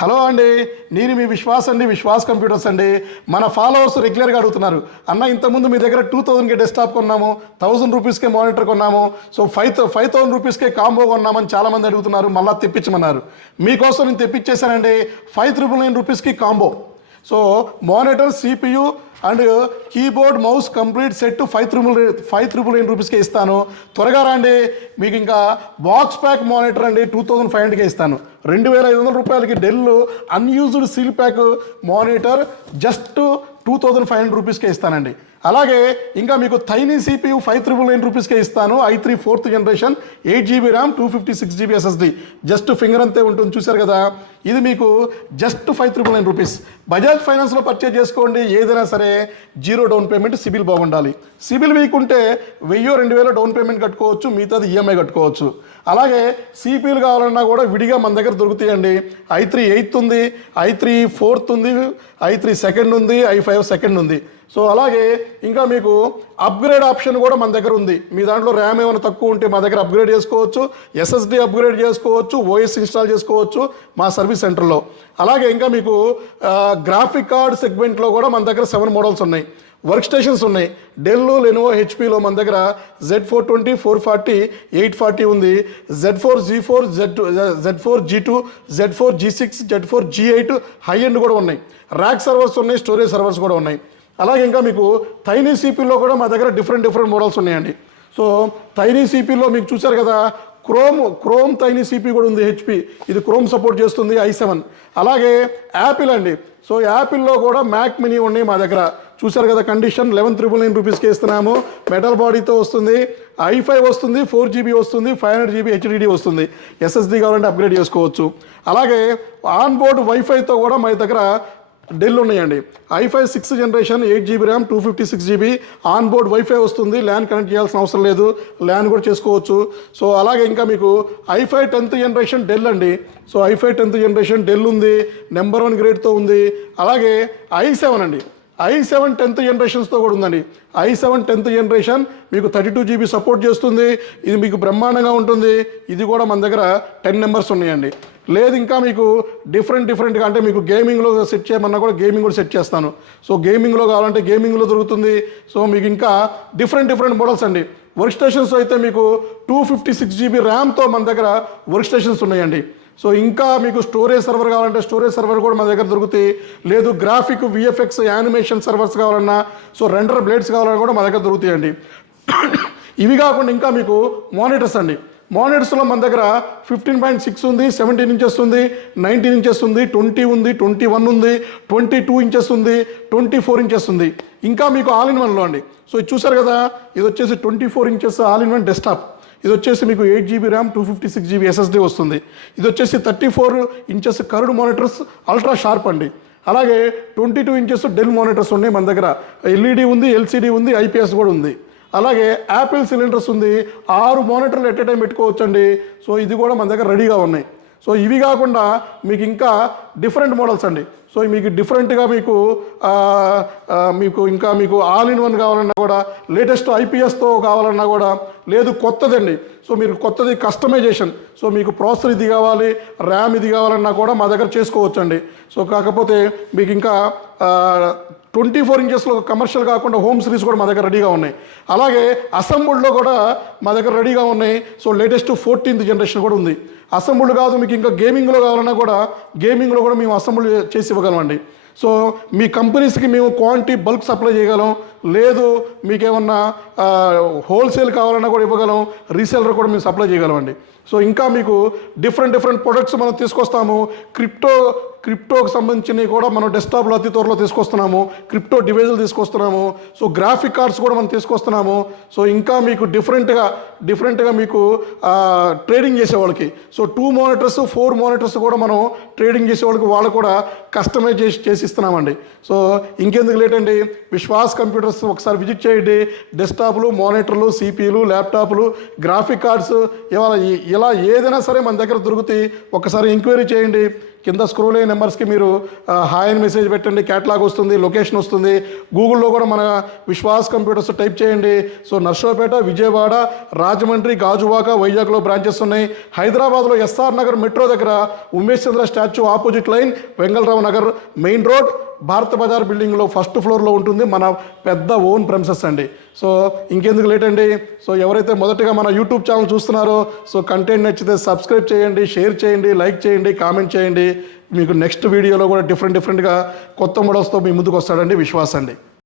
Hello అండి, నేను మీ Vishwas computers అండి. మన ఫాలోవర్స్ రెగ్యులర్గా అడుగుతున్నారు, అన్న ఇంతకుముందు మీ దగ్గర 2000కే డెస్క్టాప్ కొన్నాము, 1000 రూపీస్కే మానిటర్ కొన్నాము, సో 5000 రూపీస్కే కాంబో కొన్నామని చాలామంది అడుగుతున్నారు. మళ్ళీ తెప్పించమన్నారు. మీకోసం నేను తెప్పించేశానండి 5999 రూపీస్కి combo. So monitor, CPU and keyboard, mouse complete set 5999 రూపీస్కే ఇస్తాను. త్వరగా రండి. మీకు ఇంకా బాక్స్ ప్యాక్ మానిటర్ అండి 2500కే ఇస్తాను. 2500 రూపాయలకి Dell unused seal pack monitor just 2500 రూపీస్కే ఇస్తానండి. అలాగే ఇంకా మీకు థైనీ సిపియు 5999 రూపీస్కే ఇస్తాను. i3 4th generation 8GB RAM 256GB SSD. Just finger అంతే ఉంటుంది, చూశారు కదా. ఇది మీకు జస్ట్ 5999 రూపీస్. బజాజ్ ఫైనాన్స్లో పర్చేజ్ చేసుకోండి. ఏదైనా సరే 0 డౌన్ పేమెంట్, సిబిల్ బాగుండాలి. సిబిల్ వీక్ ఉంటే 1000-2000 డౌన్ పేమెంట్ కట్టుకోవచ్చు, మిగతాది ఈఎంఐ కట్టుకోవచ్చు. అలాగే సిపిఎల్ కావాలన్నా కూడా విడిగా మన దగ్గర దొరుకుతాయండి. i3 8th ఉంది, i3 4th ఉంది, i3 2nd ఉంది, i5 2nd ఉంది. సో అలాగే ఇంకా మీకు అప్గ్రేడ్ ఆప్షన్ కూడా మన దగ్గర ఉంది. మీ దాంట్లో ర్యామ్ ఏమైనా తక్కువ ఉంటే మా దగ్గర అప్గ్రేడ్ చేసుకోవచ్చు, ఎస్ఎస్డి అప్గ్రేడ్ చేసుకోవచ్చు, ఓఎస్ ఇన్స్టాల్ చేసుకోవచ్చు మా సర్వీస్ సెంటర్లో. అలాగే ఇంకా మీకు గ్రాఫిక్ కార్డ్ సెగ్మెంట్లో కూడా మన దగ్గర 7 మోడల్స్ ఉన్నాయి. వర్క్ స్టేషన్స్ ఉన్నాయి. డెల్, లెనోవో, హెచ్పిలో మన దగ్గర Z420, 440, 840 ఉంది. Z4, Z4, Z4 G2, Z4 G6, Z4 G8 high end కూడా ఉన్నాయి. ర్యాక్ సర్వర్స్ ఉన్నాయి, స్టోరేజ్ సర్వర్స్ కూడా ఉన్నాయి. అలాగే ఇంకా మీకు థైనీ సిపిలో కూడా మా దగ్గర డిఫరెంట్ మోడల్స్ ఉన్నాయండి. సో థైనీ సిపిలో మీకు చూశారు కదా, క్రోమ్ థైనీ సిపి కూడా ఉంది. హెచ్పి ఇది క్రోమ్ సపోర్ట్ చేస్తుంది, i7. అలాగే యాపిల్ అండి. సో యాపిల్లో కూడా మ్యాక్ మినీ ఉన్నాయి మా దగ్గర. చూశారు కదా కండిషన్, 11999 రూపీస్కి ఇస్తున్నాము. మెటల్ బాడీతో వస్తుంది, i5 వస్తుంది, 4GB వస్తుంది, 500GB HDD వస్తుంది. ఎస్ఎస్డి కావాలంటే అప్గ్రేడ్ చేసుకోవచ్చు. అలాగే ఆన్ బోర్డ్ వైఫైతో కూడా మా దగ్గర డెల్ ఉన్నాయండి. i5 6th generation 8GB RAM 256GB on board wifi వస్తుంది. ల్యాన్ కనెక్ట్ చేయాల్సిన అవసరం లేదు, ల్యాన్ కూడా చేసుకోవచ్చు. సో అలాగే ఇంకా మీకు i5 10th జనరేషన్ డెల్ అండి. So i5 10th generation Dell ఉంది, నెంబర్ 1 గ్రేడ్తో ఉంది. అలాగే i7 అండి, i7 10th జనరేషన్స్తో కూడా ఉందండి. i7 10th జనరేషన్ మీకు 32GB సపోర్ట్ చేస్తుంది. ఇది మీకు బ్రహ్మాండంగా ఉంటుంది. ఇది కూడా మన దగ్గర 10 నెంబర్స్ ఉన్నాయండి. లేదు ఇంకా మీకు డిఫరెంట్గా అంటే మీకు గేమింగ్లో సెట్ చేయమన్నా కూడా గేమింగ్ కూడా సెట్ చేస్తాను. సో గేమింగ్లో కావాలంటే గేమింగ్లో దొరుకుతుంది. సో మీకు ఇంకా డిఫరెంట్ మోడల్స్ అండి. వర్క్ స్టేషన్స్ అయితే మీకు 256GB ర్యామ్తో మన దగ్గర వర్క్ స్టేషన్స్ ఉన్నాయండి. సో ఇంకా మీకు స్టోరేజ్ సర్వర్ కావాలంటే స్టోరేజ్ సర్వర్ కూడా మన దగ్గర దొరుకుతాయి. లేదు గ్రాఫిక్, విఎఫ్ఎక్స్, యానిమేషన్ సర్వర్స్ కావాలన్నా, సో రెండర్ బ్లేడ్స్ కావాలన్నా కూడా మన దగ్గర దొరుకుతాయండి. ఇవి కాకుండా ఇంకా మీకు మానిటర్స్ అండి. మానిటర్స్లో మన దగ్గర 15.6 ఉంది, 17 ఇంచెస్ ఉంది, 19 ఇంచెస్ ఉంది, 20 ఉంది, 21 ఉంది, 22 ఇంచెస్ ఉంది, 24 ఇంచెస్ ఉంది. ఇంకా మీకు ఆల్ ఇన్ వన్లో అండి. సో ఇది చూసారు కదా, ఇది వచ్చేసి 24 inches all in one desktop. ఇది వచ్చేసి మీకు 8GB ర్యామ్ 256GB SSD వస్తుంది. ఇది వచ్చేసి 34 inches curved monitors ultra sharp అండి. అలాగే 22 ఇంచెస్ డెల్ మానిటర్స్ ఉన్నాయి మన దగ్గర. ఎల్ఈడి ఉంది, ఎల్సిడి ఉంది, ఐపీఎస్ కూడా ఉంది. అలాగే యాపిల్ సిలిండర్స్ ఉంది. 6 మానిటర్లు ఎట్ ఏ టైం పెట్టుకోవచ్చండి. సో ఇది కూడా మన దగ్గర రెడీగా ఉన్నాయి. సో ఇవి కాకుండా మీకు ఇంకా డిఫరెంట్ మోడల్స్ అండి. సో మీకు డిఫరెంట్గా మీకు ఆల్ ఇన్ వన్ కావాలన్నా కూడా, లేటెస్ట్ ఐపీఎస్తో కావాలన్నా కూడా, లేదు కొత్తదండి. సో మీరు కొత్తది కస్టమైజేషన్, సో మీకు ప్రాసెసర్ ఇది కావాలి, ర్యామ్ ఇది కావాలన్నా కూడా మా దగ్గర చేసుకోవచ్చండి. సో కాకపోతే మీకు ఇంకా 24 ఇంచెస్లో కమర్షియల్ కాకుండా హోమ్ సిరీస్ కూడా మా దగ్గర రెడీగా ఉన్నాయి. అలాగే అసెంబుల్డ్లో కూడా మా దగ్గర రెడీగా ఉన్నాయి. సో లేటెస్ట్ 14th జనరేషన్ కూడా ఉంది. అసెంబుల్డ్ కాదు, మీకు ఇంకా గేమింగ్లో కావాలన్నా కూడా గేమింగ్లో కూడా మేము అసెంబుల్ చేసి ఇవ్వగలమండి. సో మీ కంపెనీస్కి మేము క్వాంటిటీ బల్క్ సప్లై చేయగలం. లేదు మీకేమన్నా హోల్సేల్ కావాలన్నా కూడా ఇవ్వగలం. రీసేలర్ కూడా మేము సప్లై చేయగలమండి. సో ఇంకా మీకు డిఫరెంట్ ప్రొడక్ట్స్ మనం తీసుకొస్తాము. క్రిప్టోకి సంబంధించినవి కూడా మనం డెస్క్టాప్లో అతి త్వరలో తీసుకొస్తున్నాము. క్రిప్టో డివైజులు తీసుకొస్తున్నాము. సో గ్రాఫిక్ కార్డ్స్ కూడా మనం తీసుకొస్తున్నాము. సో ఇంకా మీకు డిఫరెంట్గా మీకు ట్రేడింగ్ చేసేవాళ్ళకి, సో 2 మానిటర్స్ 4 మానిటర్స్ కూడా మనం ట్రేడింగ్ చేసేవాళ్ళకి వాళ్ళు కూడా కస్టమైజ్ చేసి ఇస్తున్నామండి. సో ఇంకెందుకు లేట్ అండి, విశ్వాస్ కంప్యూటర్స్ ఒకసారి విజిట్ చేయండి. డెస్క్టాప్లు, మానిటర్లు, సిపిలు, ల్యాప్టాప్లు, గ్రాఫిక్ కార్డ్స్ ఇలా ఏదైనా సరే మన దగ్గర దొరుకుతాయి. ఒకసారి ఎంక్వైరీ చేయండి. కింద స్క్రోల్ అయ్యే నెంబర్స్కి మీరు హాయ్ అని మెసేజ్ పెట్టండి, క్యాటలాగ్ వస్తుంది, లొకేషన్ వస్తుంది. గూగుల్లో కూడా మన విశ్వాస్ కంప్యూటర్స్ టైప్ చేయండి. సో నర్సరావుపేట, విజయవాడ, రాజమండ్రి, గాజువాక, వైజాగ్లో బ్రాంచెస్ ఉన్నాయి. హైదరాబాద్లో ఎస్ఆర్ నగర్ మెట్రో దగ్గర Umesh Chandra statue opposite line, Vengalrao Nagar main road, Bharat Bazar బిల్డింగ్లో ఫస్ట్ ఫ్లోర్లో ఉంటుంది మన పెద్ద ఓన్ ప్రెమిసెస్ అండి. సో ఇంకెందుకు లేట్ అండి. సో ఎవరైతే మొదటగా మన యూట్యూబ్ ఛానల్ చూస్తున్నారో సో కంటెంట్ నచ్చితే సబ్స్క్రైబ్ చేయండి, షేర్ చేయండి, లైక్ చేయండి, కామెంట్ చేయండి. మీకు నెక్స్ట్ వీడియోలో కూడా డిఫరెంట్గా కొత్త మోడల్స్తో మీ ముందుకు వస్తాడండి విశ్వాస్ అండి.